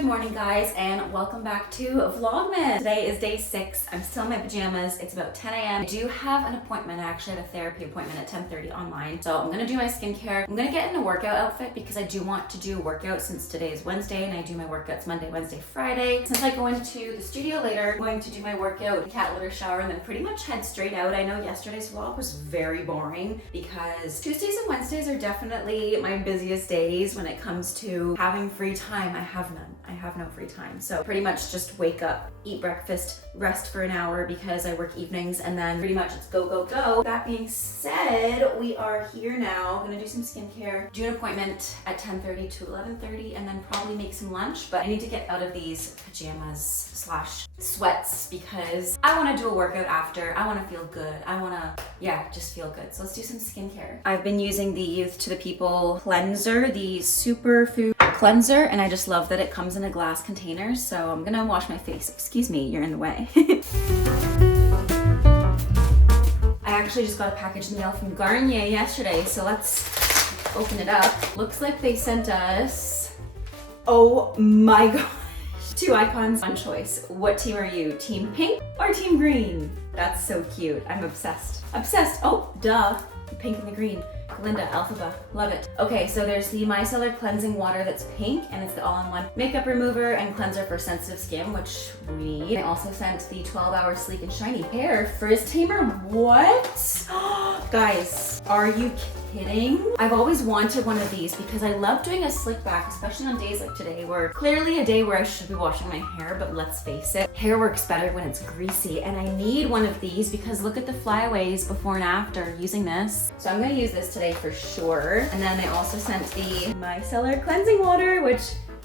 Good morning, guys, and welcome back to Vlogmas. Today is day 6. I'm still in my pajamas. It's about 10 a.m. I do have an appointment. I actually have a therapy appointment at 10:30 online. So I'm gonna do my skincare. I'm gonna get in a workout outfit because I do want to do a workout since today is Wednesday and I do my workouts Monday, Wednesday, Friday. Since I go into the studio later, I'm going to do my workout, cat litter shower, and then pretty much head straight out. I know yesterday's vlog was very boring because Tuesdays and Wednesdays are definitely my busiest days when it comes to having free time. I have none. I have no free time. So pretty much just wake up, eat breakfast, rest for an hour because I work evenings, and then pretty much it's go, go, go. That being said, we are here now. I'm gonna do some skincare, do an appointment at 10:30 to 11:30, and then probably make some lunch. But I need to get out of these pajamas slash sweats because I wanna do a workout after. I wanna feel good. I wanna, just feel good. So let's do some skincare. I've been using the Youth to the People cleanser, the superfood cleanser, and I just love that it comes in a glass container. So I'm gonna wash my face. Excuse me, you're in the way. I actually just got a package in the mail from Garnier yesterday, so let's open it up. Looks like they sent us, oh my gosh, 2 icons, one choice. What team are you? Team pink or team green? That's so cute. I'm obsessed. Obsessed. Oh, duh. The pink and the green. Linda, Alphaba, love it. Okay, so there's the micellar cleansing water that's pink, and it's the all-in-one makeup remover and cleanser for sensitive skin, which we need. I also sent the 12-hour sleek and shiny hair frizz tamer. What? Guys, are you kidding? I've always wanted one of these because I love doing a slick back, especially on days like today, where clearly a day where I should be washing my hair, but let's face it, hair works better when it's greasy, and I need one of these because look at the flyaways before and after using this. So I'm gonna use this today for sure. And then they also sent the micellar cleansing water, which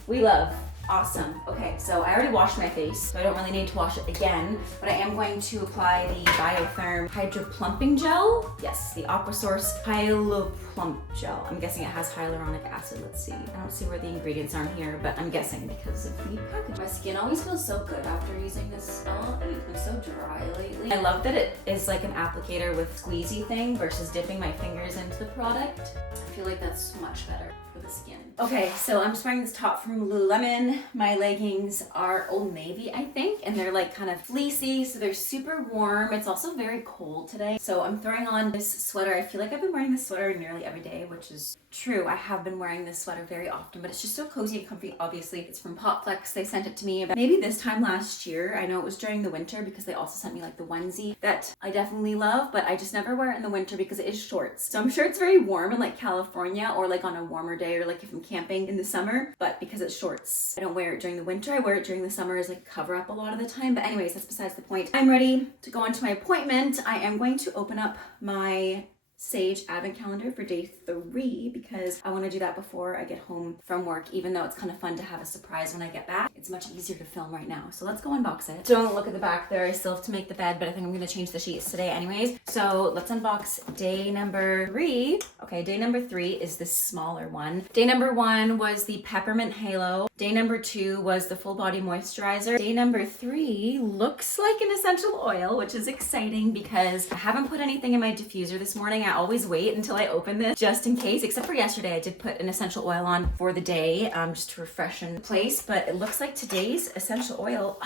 we love. Awesome. Okay, so I already washed my face, so I don't really need to wash it again, but I am going to apply the Biotherm Hydro Plumping Gel. Yes, the Aquasource Hyalo Plump Gel. I'm guessing it has hyaluronic acid. Let's see. I don't see where the ingredients are in here, but I'm guessing because of the package. My skin always feels so good after using this. Oh, I'm so dry lately. I love that it is like an applicator with squeezy thing versus dipping my fingers into the product. I feel like that's much better for the skin. Okay, so I'm just wearing this top from Lululemon. My leggings are Old Navy, I think, and they're like kind of fleecy, so they're super warm. It's also very cold today, so I'm throwing on this sweater. I feel like I've been wearing this sweater nearly every day, which is true. I have been wearing this sweater very often, but it's just so cozy and comfy. Obviously, it's from Popflex. They sent it to me about maybe this time last year. I know it was during the winter because they also sent me like the onesie that I definitely love, but I just never wear it in the winter because it is shorts. So I'm sure it's very warm in like California or like on a warmer day or like if I'm camping in the summer, but because it's shorts, I don't wear it during the winter. I wear it during the summer as like cover up a lot of the time. But anyways, that's besides the point. I'm ready to go on to my appointment. I am going to open up my Sage advent calendar for day 3 because I want to do that before I get home from work, even though it's kind of fun to have a surprise when I get back. It's much easier to film right now. So let's go unbox it. Don't look at the back there. I still have to make the bed, but I think I'm going to change the sheets today anyways. So let's unbox day number 3. Okay, day number 3 is the smaller one. Day number 1 was the Peppermint Halo. Day number 2 was the Full Body Moisturizer. Day number 3 looks like an essential oil, which is exciting because I haven't put anything in my diffuser this morning. I always wait until I open this just in case, except for yesterday I did put an essential oil on for the day just to refreshen the place, but it looks like today's essential oil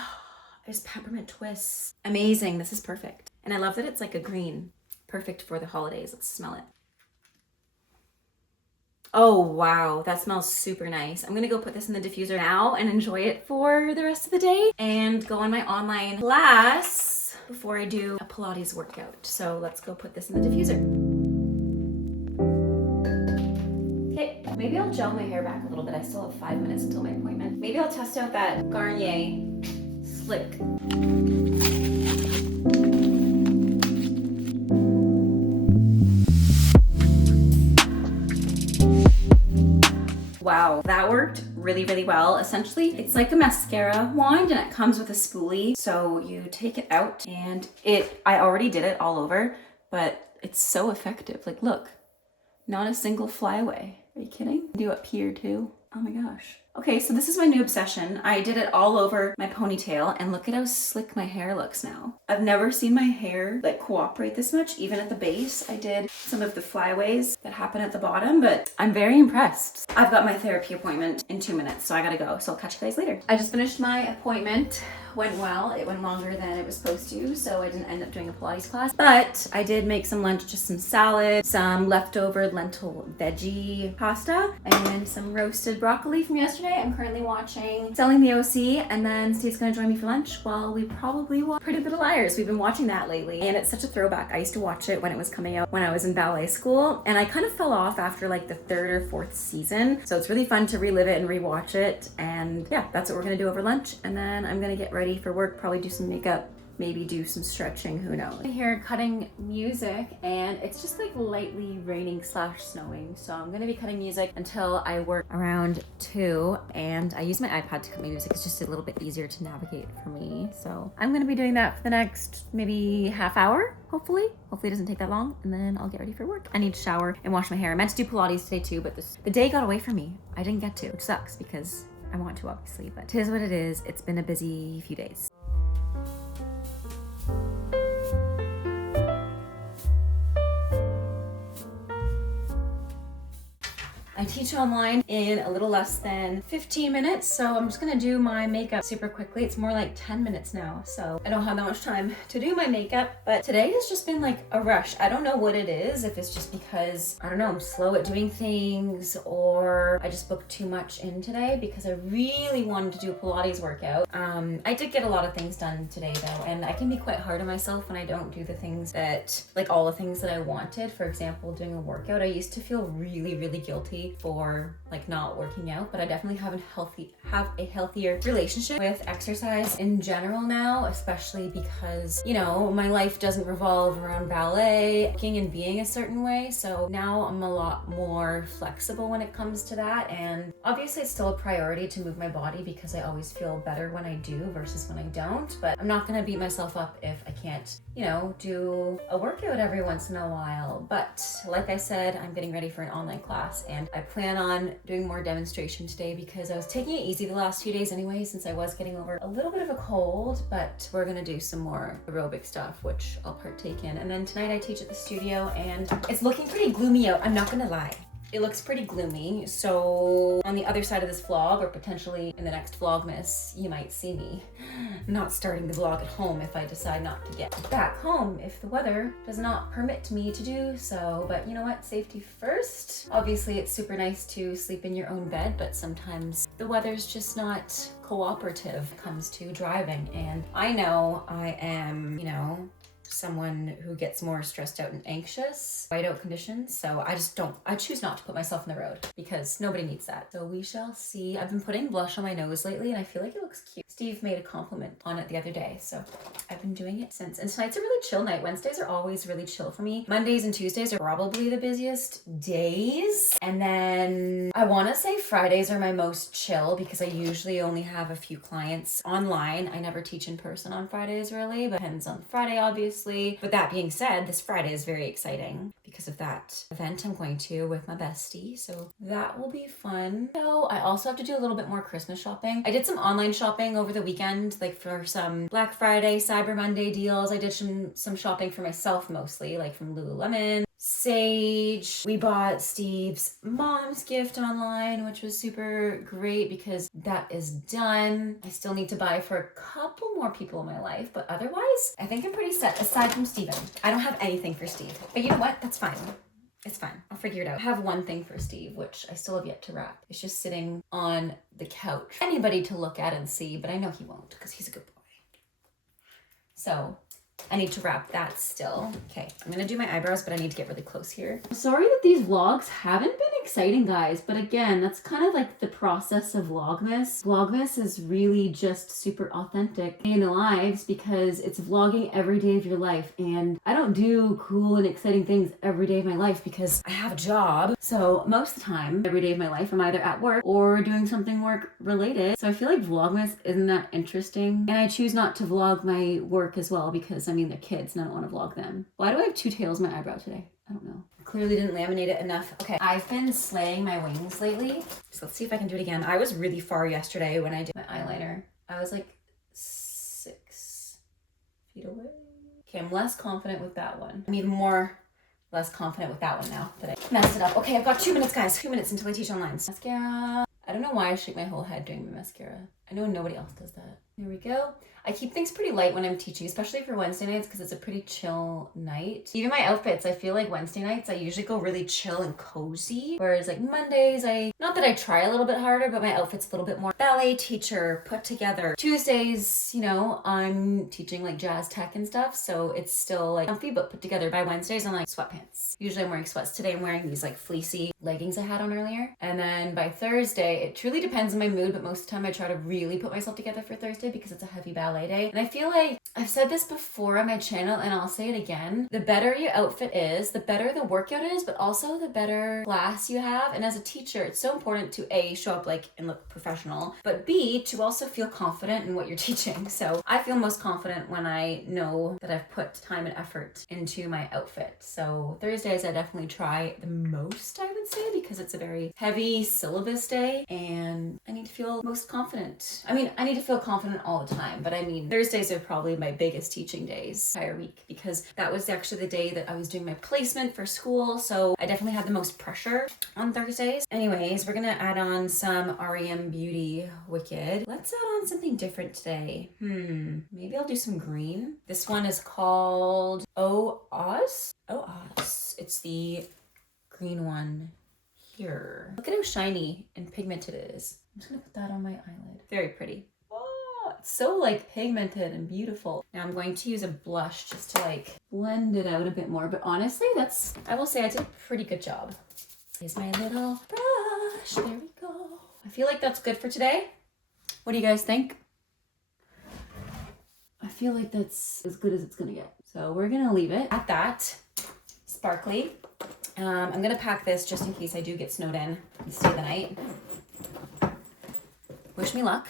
is peppermint twists. Amazing. This is perfect. And I love that it's like a green. Perfect for the holidays. Let's smell it. Oh wow, that smells super nice. I'm gonna go put this in the diffuser now and enjoy it for the rest of the day and go on my online class before I do a Pilates workout. So let's go put this in the diffuser. Okay, maybe I'll gel my hair back a little bit. I still have 5 minutes until my appointment. Maybe I'll test out that Garnier Slick. Wow, that worked really, really well. Essentially, it's like a mascara wand and it comes with a spoolie. So you take it out and I already did it all over, but it's so effective. Like, look, not a single flyaway. Are you kidding? Do up here too. Oh my gosh. Okay, so this is my new obsession. I did it all over my ponytail and look at how slick my hair looks now. I've never seen my hair like cooperate this much, even at the base. I did some of the flyaways that happen at the bottom, but I'm very impressed. I've got my therapy appointment in 2 minutes, so I gotta go. So I'll catch you guys later. I just finished my appointment. Went well. It went longer than it was supposed to, so I didn't end up doing a Pilates class. But I did make some lunch, just some salad, some leftover lentil veggie pasta, and some roasted broccoli from yesterday. I'm currently watching Selling the OC, and then Steve's gonna join me for lunch while we probably watch Pretty Little Liars. We've been watching that lately, and it's such a throwback. I used to watch it when it was coming out when I was in ballet school, and I kind of fell off after like the 3rd or 4th season. So it's really fun to relive it and rewatch it. And yeah, that's what we're gonna do over lunch, and then I'm gonna get ready for work, probably do some makeup, maybe do some stretching, who knows. I'm here cutting music, and it's just like lightly raining / snowing, so I'm gonna be cutting music until I work around 2, and I use my iPad to cut my music. It's just a little bit easier to navigate for me, so I'm gonna be doing that for the next maybe half hour, hopefully it doesn't take that long, and then I'll get ready for work. I need to shower and wash my hair. I meant to do Pilates today too, but the day got away from me. I didn't get to, which sucks because I want to, obviously, but it is what it is. It's been a busy few days. I teach online in a little less than 15 minutes, so I'm just gonna do my makeup super quickly. It's more like 10 minutes now, so I don't have that much time to do my makeup, but today has just been like a rush. I don't know what it is, if it's just because, I don't know, I'm slow at doing things, or I just booked too much in today because I really wanted to do a Pilates workout. I did get a lot of things done today though, and I can be quite hard on myself when I don't do the things that, like all the things that I wanted. For example, doing a workout, I used to feel really, really guilty for like not working out, but I definitely have a healthier relationship with exercise in general now, especially because, you know, my life doesn't revolve around ballet, working and being a certain way. So now I'm a lot more flexible when it comes to that. And obviously it's still a priority to move my body because I always feel better when I do versus when I don't. But I'm not gonna beat myself up if I can't, you know, do a workout every once in a while. But like I said, I'm getting ready for an online class, and I plan on doing more demonstration today because I was taking it easy the last few days anyway, since I was getting over a little bit of a cold. But we're gonna do some more aerobic stuff, which I'll partake in. And then tonight I teach at the studio, and it's looking pretty gloomy out, I'm not gonna lie. It looks pretty gloomy, so on the other side of this vlog, or potentially in the next Vlogmas, you might see me not starting the vlog at home if I decide not to get back home if the weather does not permit me to do so. But you know what? Safety first. Obviously, it's super nice to sleep in your own bed, but sometimes the weather's just not cooperative when it comes to driving. And I know I am, you know, someone who gets more stressed out and anxious, whiteout conditions. So I choose not to put myself in the road because nobody needs that. So we shall see. I've been putting blush on my nose lately, and I feel like it looks cute. Steve made a compliment on it the other day, so I've been doing it since. And tonight's a really chill night. Wednesdays are always really chill for me. Mondays and Tuesdays are probably the busiest days. And then I want to say Fridays are my most chill because I usually only have a few clients online. I never teach in person on Fridays really, but depends on Friday, obviously. But that being said, this Friday is very exciting because of that event I'm going to with my bestie. So that will be fun. So I also have to do a little bit more Christmas shopping. I did some online shopping over the weekend, like for some Black Friday, Cyber Monday deals. I did some shopping for myself mostly, like from Lululemon, Sage. We bought Steve's mom's gift online, which was super great because that is done. I still need to buy for a couple more people in my life, but otherwise, I think I'm pretty set aside from Steven. I don't have anything for Steve, but you know what? That's fine. It's fine. I'll figure it out. I have one thing for Steve, which I still have yet to wrap. It's just sitting on the couch. Anybody to look at and see, but I know he won't because he's a good boy. So I need to wrap that still. Okay, I'm gonna do my eyebrows, but I need to get really close here. I'm sorry that these vlogs haven't been exciting, guys, but again, that's kind of like the process of Vlogmas. Vlogmas is really just super authentic day in the lives because it's vlogging every day of your life, and I don't do cool and exciting things every day of my life because I have a job. So most of the time, every day of my life, I'm either at work or doing something work related. So I feel like Vlogmas isn't that interesting, and I choose not to vlog my work as well because I mean they're kids and I don't want to vlog them. Why do I have two tails in my eyebrow today? I don't know. Clearly didn't laminate it enough. Okay, I've been slaying my wings lately. So let's see if I can do it again. I was really far yesterday when I did my eyeliner. I was like 6 feet away. Okay, I'm less confident with that one. I'm even less confident with that one now that I messed it up. Okay, I've got 2 minutes, guys. 2 minutes until I teach online. Mascara. I don't know why I shake my whole head during my mascara. I know nobody else does that. There we go. I keep things pretty light when I'm teaching, especially for Wednesday nights because it's a pretty chill night. Even my outfits, I feel like Wednesday nights, I usually go really chill and cozy. Whereas like Mondays, not that I try a little bit harder, but my outfit's a little bit more ballet teacher, put together. Tuesdays, you know, I'm teaching like jazz tech and stuff. So it's still like comfy, but put together. By Wednesdays, I'm like sweatpants. Usually I'm wearing sweats. Today I'm wearing these like fleecy leggings I had on earlier. And then by Thursday, it truly depends on my mood, but most of the time I try to really put myself together for Thursday because it's a heavy ballet day. And I feel like I've said this before on my channel and I'll say it again. The better your outfit is, the better the workout is, but also the better class you have. And as a teacher, it's so important to A, show up like and look professional, but B, to also feel confident in what you're teaching. So I feel most confident when I know that I've put time and effort into my outfit. So Thursdays, I definitely try the most, I would say, because it's a very heavy syllabus day and I need to feel most confident. I mean, I need to feel confident all the time, but I mean, Thursdays are probably my biggest teaching days entire week because that was actually the day that I was doing my placement for school. So I definitely had the most pressure on Thursdays. Anyways, we're gonna add on some R.E.M. Beauty Wicked. Let's add on something different today. Maybe I'll do some green. This one is called Oz. It's the green one here. Look at how shiny and pigmented it is. I'm just gonna put that on my eyelid. Very pretty. Oh, it's so like pigmented and beautiful. Now I'm going to use a blush just to like blend it out a bit more. But honestly, I will say I did a pretty good job. Here's my little brush. There we go. I feel like that's good for today. What do you guys think? I feel like that's as good as it's gonna get. So we're gonna leave it at that. Sparkly. I'm gonna pack this just in case I do get snowed in and stay the night. Wish me luck.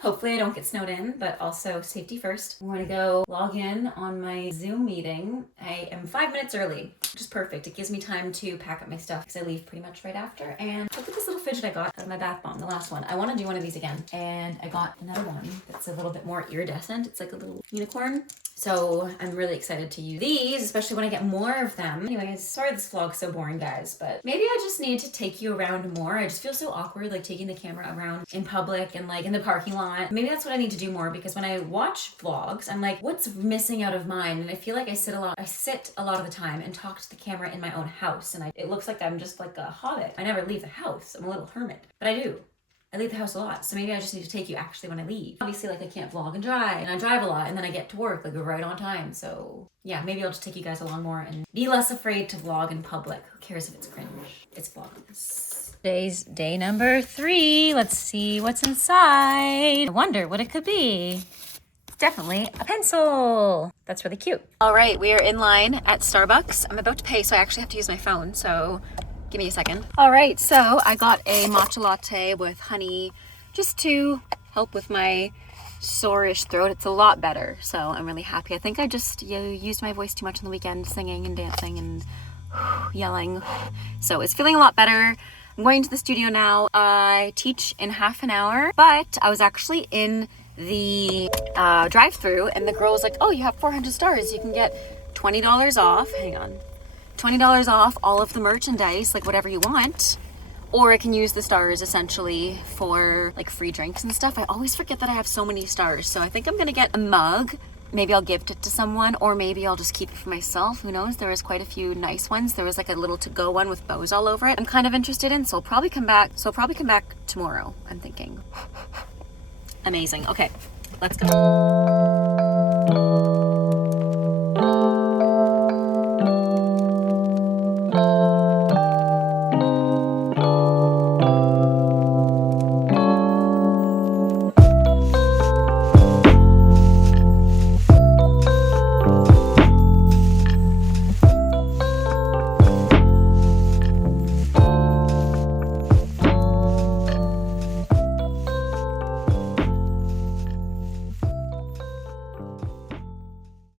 Hopefully I don't get snowed in, but also safety first. I'm gonna go log in on my Zoom meeting. I am 5 minutes early, which is perfect. It gives me time to pack up my stuff because I leave pretty much right after. And look at this little fidget I got out of my bath bomb, the last one. I wanna do one of these again. And I got another one that's a little bit more iridescent. It's like a little unicorn. So I'm really excited to use these, especially when I get more of them. Anyways, sorry this vlog's so boring, guys, but maybe I just need to take you around more. I just feel so awkward, like taking the camera around in public and like in the parking lot. Maybe that's what I need to do more because when I watch vlogs, I'm like, what's missing out of mine? And I feel like I sit a lot of the time and talk to the camera in my own house. And it looks like I'm just like a hobbit. I never leave the house. I'm a little hermit, but I do. I leave the house a lot, so maybe I just need to take you actually when I leave. Obviously, like I can't vlog and drive, and I drive a lot, and then I get to work like right on time. So yeah, maybe I'll just take you guys along more and be less afraid to vlog in public. Who cares if it's cringe? It's Vlogmas. Today's day number 3. Let's see what's inside. I wonder what it could be. It's definitely a pencil. That's really cute. All right, we are in line at Starbucks. I'm about to pay, so I actually have to use my phone. So give me a second. All right, so I got a matcha latte with honey just to help with my sore-ish throat. It's a lot better, so I'm really happy. I think I just used my voice too much on the weekend, singing and dancing and yelling. So it's feeling a lot better. I'm going to the studio now. I teach in half an hour, but I was actually in the drive-thru and the girl was like, oh, you have 400 stars. You can get $20 off. Hang on. $20 off all of the merchandise, like whatever you want, or I can use the stars essentially for like free drinks and stuff. I always forget that I have so many stars, so I think I'm gonna get a mug. Maybe I'll gift it to someone, or maybe I'll just keep it for myself. Who knows? There was quite a few nice ones. There was like a little to-go one with bows all over it I'm kind of interested in, so I'll probably come back tomorrow, I'm thinking. Amazing. Okay, let's go.